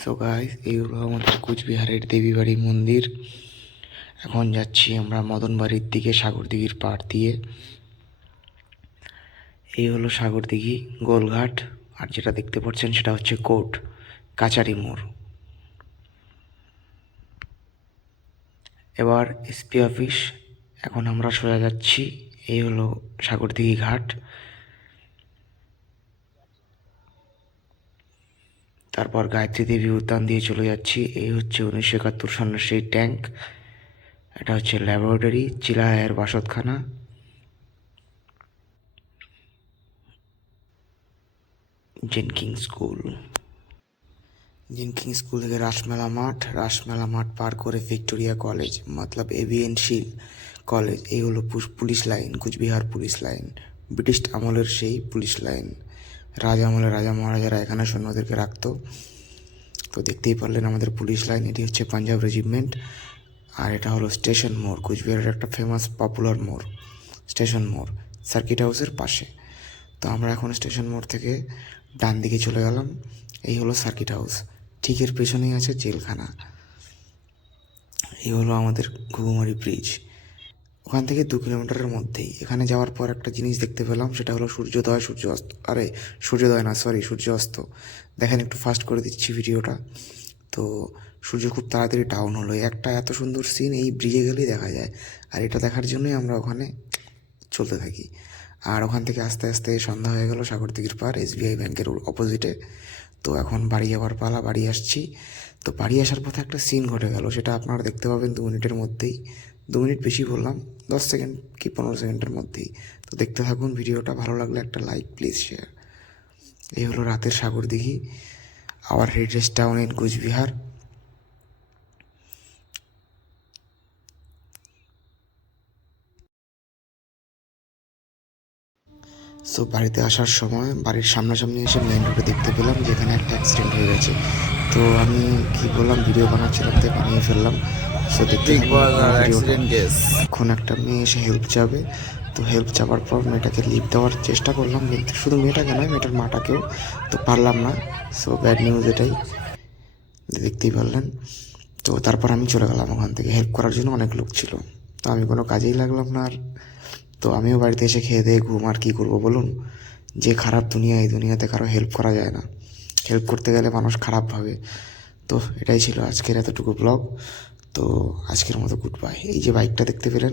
So guys, এই হলো আমাদের কোচবিহারের দেবীবাড়ি মন্দির। এখন যাচ্ছি আমরা মদনবাড়ির দিকে, সাগরদিঘির পাড় দিয়ে। এই হলো সাগরদিঘি গোলঘাট, আর যেটা দেখতে পাচ্ছেন সেটা হচ্ছে কোর্ট কাচারি মোড়। এবার এসপি অফিস। এখন আমরা সোজা যাচ্ছি। এই হলো সাগরদিঘি ঘাট। তারপর গায়ত্রী দেবী উদ্যান দিয়ে চলে যাচ্ছি। এই হচ্ছে 1971 সালের সেই ট্যাঙ্ক। এটা হচ্ছে ল্যাবরেটরি, চিলাহায়ের বাসতখানা। Jenkins school. জেনকিং স্কুল থেকে রাসমেলা মাঠ পার করে ভিক্টোরিয়া কলেজ, মতলব এভিএন শিল কলেজ। এই হলো police line, Cooch Behar police line, British আমলের সেই পুলিশ লাইন। আমলে রাজা মহারাজারা এখানে সৈন্যদেরকে রাখতো। তো দেখতেই পারলেন আমাদের পুলিশ লাইন। এটি হচ্ছে পাঞ্জাব রেজিমেন্ট। আর এটা হলো স্টেশন মোড়, কুচবিহারের একটা ফেমাস পপুলার মোড়, স্টেশন মোড়, সার্কিট হাউসের পাশে। তো আমরা এখন স্টেশন মোড় থেকে ডান দিকে চলে গেলাম। এই হলো সার্কিট হাউস, ঠিক এর পেছনেই আছে জেলখানা। এই হলো আমাদের ঘুঘুমারি ব্রিজ, ওখান থেকে 2 কিলোমিটারের মধ্যেই। এখানে যাওয়ার পর একটা জিনিস দেখতে পেলাম, সেটা হলো সূর্যোদয়, সূর্যোদয় না, সূর্য অস্ত। দেখেন, একটু ফাস্ট করে দিচ্ছি ভিডিওটা। তো সূর্য খুব তাড়াতাড়ি ডাউন হলো। একটা এত সুন্দর সিন এই ব্রিজে গেলেই দেখা যায়, আর এটা দেখার জন্যই আমরা ওখানে চলতে থাকি। আর ওখান থেকে আস্তে আস্তে সন্ধ্যা হয়ে গেল। সাগরদিঘির পার, এসবিআই ব্যাংকের অপোজিটে। তো এখন বাড়ি যাওয়ার পালা, বাড়ি আসছি। তো বাড়ি আসার পথে একটা সিন ঘটে গেল, সেটা আপনারা দেখতে পাবেন 2 মিনিটের মধ্যেই। 2 মিনিট বেশি বললাম, 10 সেকেন্ড কি 15 সেকেন্ডের মধ্যেই। তো দেখতে থাকুন ভিডিওটা, ভালো লাগলে একটা লাইক প্লিজ শেয়ার। এই হলো রাতের Sagardighi, our heritage town in Cooch Behar. So বাড়িতে আসার সময় বাড়ির সামনাসামনি এসে মেইন রোডে দেখতে পেলাম যে এখানে একটা অ্যাক্সিডেন্ট হয়ে গেছে। তো আমি কি বললাম, ভিডিও বানাচ্ছিলাম তাই বানিয়ে ফেললাম। সো দেখতে এখন একটা মেয়ে এসে হেল্প চাবে। তো হেল্প চাওয়ার পর মেয়েটাকে লিভ দেওয়ার চেষ্টা করলাম, কিন্তু শুধু মেয়েটাকে নয়, মেয়েটার মাটাকেও। তো পারলাম না। সো ব্যাড নিউজ এটাই, দেখতেই পারলেন। তো তারপর আমি চলে গেলাম ওখান থেকে। হেল্প করার জন্য অনেক লোক ছিল, তো আমি কোনো কাজেই লাগলাম না আর। তো আমিও বাড়িতে এসে খেয়ে দিয়ে ঘুম। আর কী করবো বলুন, যে খারাপ দুনিয়া, এই দুনিয়াতে কারো হেল্প করা যায় না। হেল্প করতে গেলে মানুষ খারাপ ভাবে। তো এটাই ছিল আজকের এতটুকু ব্লগ। তো আজকের মতো গুড বাই। এই যে বাইকটা দেখতে পেলেন,